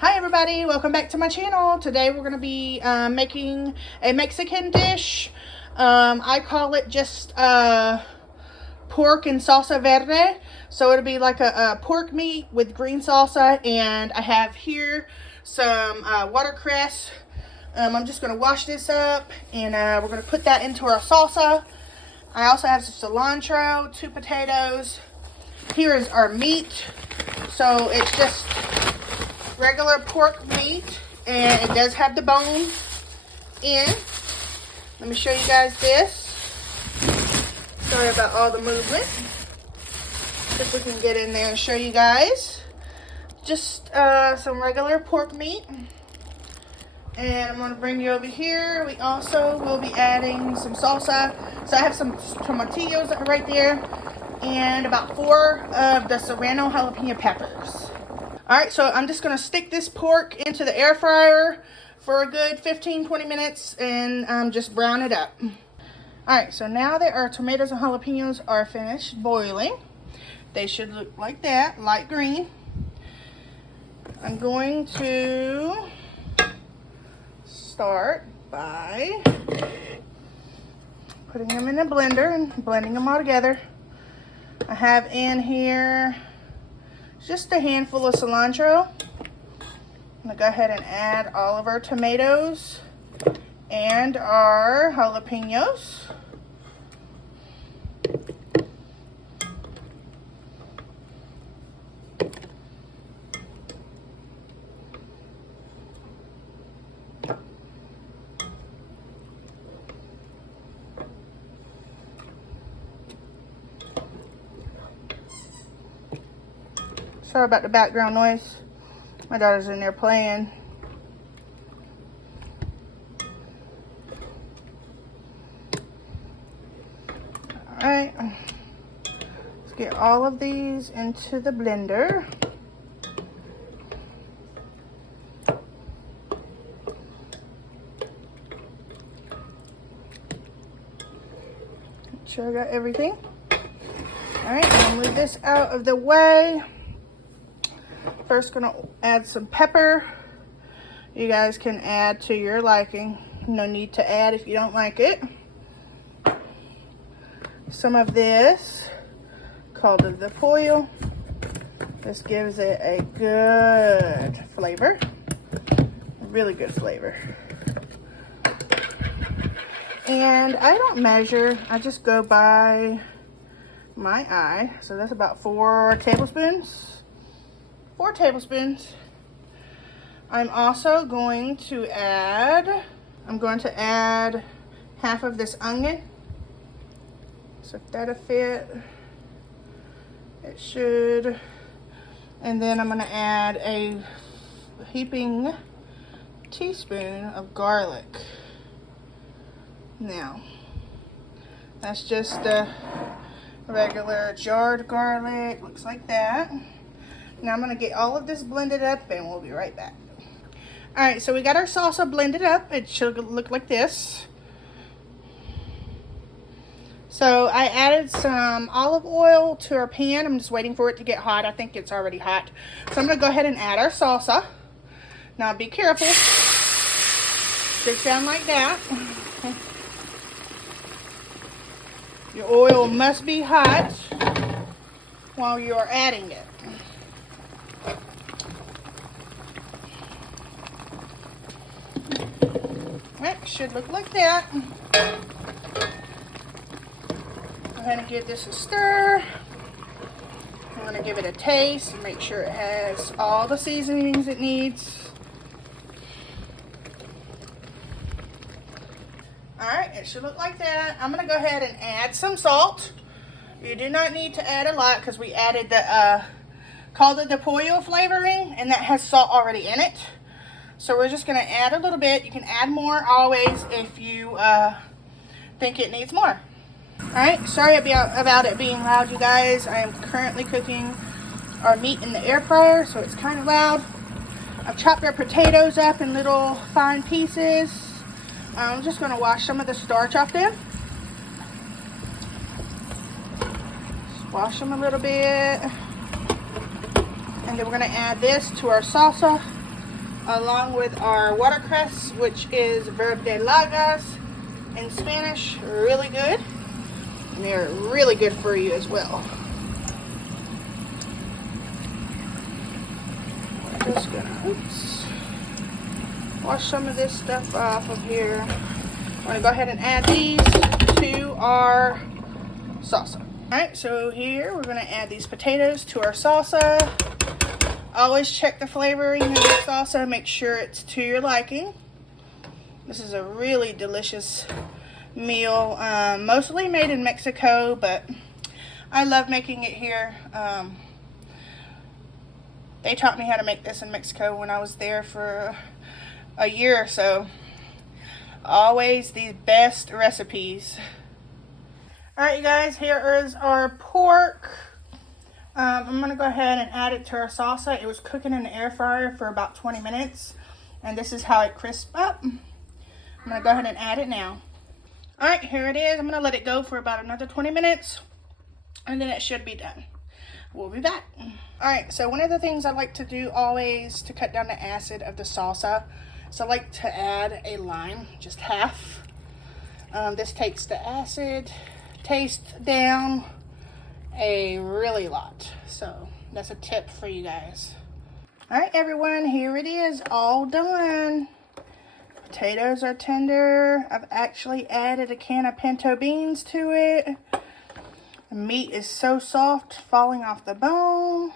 Hi everybody, welcome back to my channel. Today we're going to be making a Mexican dish. I call it just pork and salsa verde. So it'll be like a pork meat with green salsa, and I have here some watercress. I'm just going to wash this up, and we're going to put that into our salsa. I also have some cilantro, 2 potatoes. Here is our meat. So it's just regular pork meat, and it does have the bone in. Let me show you guys this. Sorry about all the movement. See if we can get in there and show you guys. Just some regular pork meat. And I'm going to bring you over here. We also will be adding some salsa. So I have some tomatillos right there, and about 4 of the serrano jalapeno peppers. Alright, so I'm just going to stick this pork into the air fryer for a good 15-20 minutes and just brown it up. Alright, so now that our tomatoes and jalapenos are finished boiling, they should look like that, light green. I'm going to start by putting them in a blender and blending them all together. I have in here just a handful of cilantro. I'm going to go ahead and add all of our tomatoes and our jalapenos. Sorry about the background noise. My daughter's in there playing. Alright. Let's get all of these into the blender. Make sure I got everything. Alright, I'll move this out of the way. First, gonna add some pepper. You guys can add to your liking. No need to add if you don't like it. Some of this, called the pollo. This gives it a good flavor. A really good flavor. And I don't measure, I just go by my eye. So that's about 4 tablespoons. 4 tablespoons. I'm also going to add, half of this onion. So if that'll fit, it should. And then I'm going to add a heaping teaspoon of garlic. Now, that's just a regular jarred garlic, looks like that. Now I'm going to get all of this blended up, and we'll be right back. Alright, so we got our salsa blended up. It should look like this. So I added some olive oil to our pan. I'm just waiting for it to get hot. I think it's already hot. So I'm going to go ahead and add our salsa. Now be careful. Sticks down like that. Your oil must be hot while you're adding it. It should look like that. Go ahead and give this a stir. I'm going to give it a taste and make sure it has all the seasonings it needs. Alright, it should look like that. I'm going to go ahead and add some salt. You do not need to add a lot because we added the called it the pollo flavoring, and that has salt already in it. So we're just going to add a little bit. You can add more always if you think it needs more. Alright, sorry about it being loud, you guys. I am currently cooking our meat in the air fryer, so it's kind of loud. I've chopped our potatoes up in little fine pieces. I'm just going to wash some of the starch off them. Just wash them a little bit. And then we're going to add this to our salsa. along with our watercress, which is verdolagas in Spanish. Really good. And they're really good for you as well. We're just gonna, wash some of this stuff off of here. I'm gonna go ahead and add these to our salsa. Alright, so here we're gonna add these potatoes to our salsa. Always check the flavoring of your salsa, make sure it's to your liking. This is a really delicious meal, mostly made in Mexico, but I love making it here. They taught me how to make this in Mexico when I was there for a year or so. Always the best recipes. Alright, you guys, here is our pork. I'm going to go ahead and add it to our salsa. It was cooking in the air fryer for about 20 minutes. And this is how it crisps up. I'm going to go ahead and add it now. Alright, here it is. I'm going to let it go for about another 20 minutes. And then it should be done. We'll be back. Alright, so one of the things I like to do always to cut down the acid of the salsa, so I like to add a lime, just half. This takes the acid taste down a really lot. So that's a tip for you guys. Alright everyone, here it is, all done. Potatoes are tender. I've actually added a can of pinto beans to it. The meat is so soft, falling off the bone.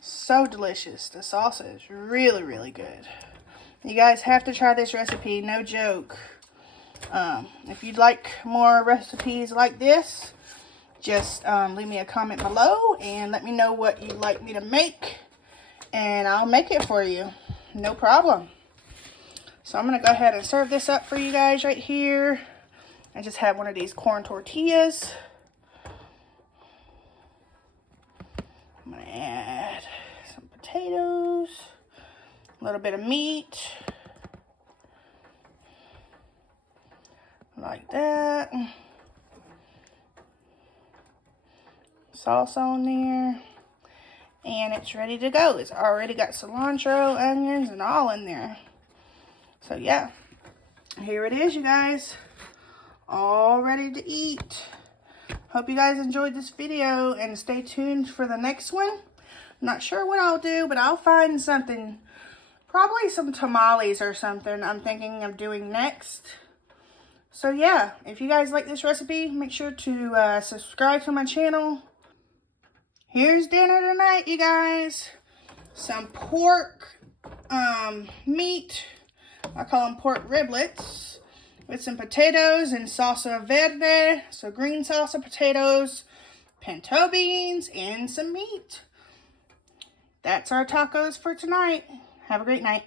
So delicious. The salsa is really, really good. You guys have to try this recipe, no joke. If you'd like more recipes like this, just leave me a comment below and let me know what you'd like me to make, and I'll make it for you. No problem. So I'm going to go ahead and serve this up for you guys right here. I just have one of these corn tortillas. I'm going to add some potatoes, a little bit of meat, like that. Sauce on there, and it's ready to go. It's already got cilantro, onions, and all in there. So yeah, here it is, you guys, all ready to eat. Hope you guys enjoyed this video, and stay tuned for the next one. I'm not sure what I'll do, but I'll find something, probably some tamales or something I'm thinking of doing next. So yeah, if you guys like this recipe, make sure to subscribe to my channel. Here's dinner tonight, you guys. Some pork meat. I call them pork riblets. With some potatoes and salsa verde. So green salsa, potatoes, pinto beans, and some meat. That's our tacos for tonight. Have a great night.